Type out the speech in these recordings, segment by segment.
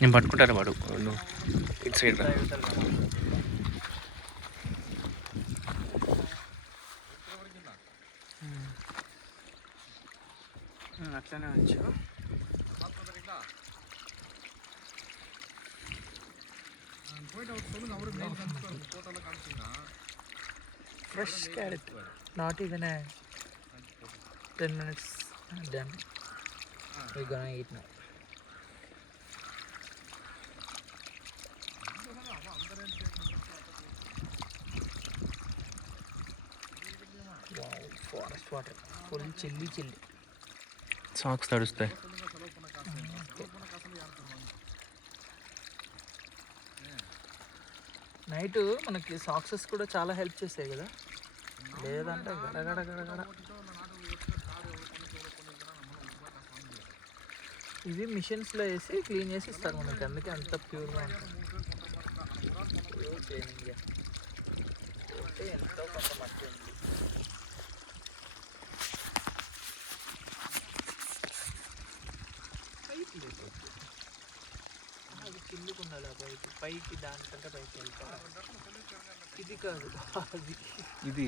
నేను పట్టుకుంటాను వాడు నువ్వు ఇటు సైడ్ రా. అట్లనే ఉంచు. Fresh carrot, not even a 10 minutes done. We're gonna eat now. Wow, forest water, full chilly. Socks తడుస్తాయి. నైట్ మనకి సాక్సెస్ కూడా చాలా హెల్ప్ చేస్తాయి కదా, లేదంటే గడగడ. ఇవి మిషన్స్లో వేసి క్లీన్ చేసి ఇస్తారు మనకి, అందుకే అంత ప్యూర్గా ఉంటుంది. క్లీనింగ్ అంటే ఎంతో కొంత మట్టి ఉంది. అది కిందికి ఉండాలి, ఆ పైకి దానికంటే పైకి వెళ్తారు. ఇది కాదు, అది ఇది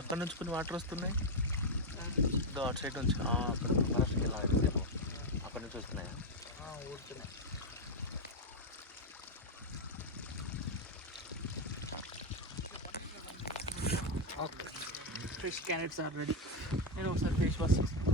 అక్కడ నుంచి కొన్ని వాటర్ వస్తున్నాయి, అటు సైడ్ నుంచి అక్కడ ఫారెస్ట్కి వెళ్ళాలి, అక్కడ నుంచి వస్తున్నాయా? ఊరుతున్నాయి. Okay, fresh carrots are ready. నేను ఒకసారి ఫేస్ వాష్ చేస్తాను.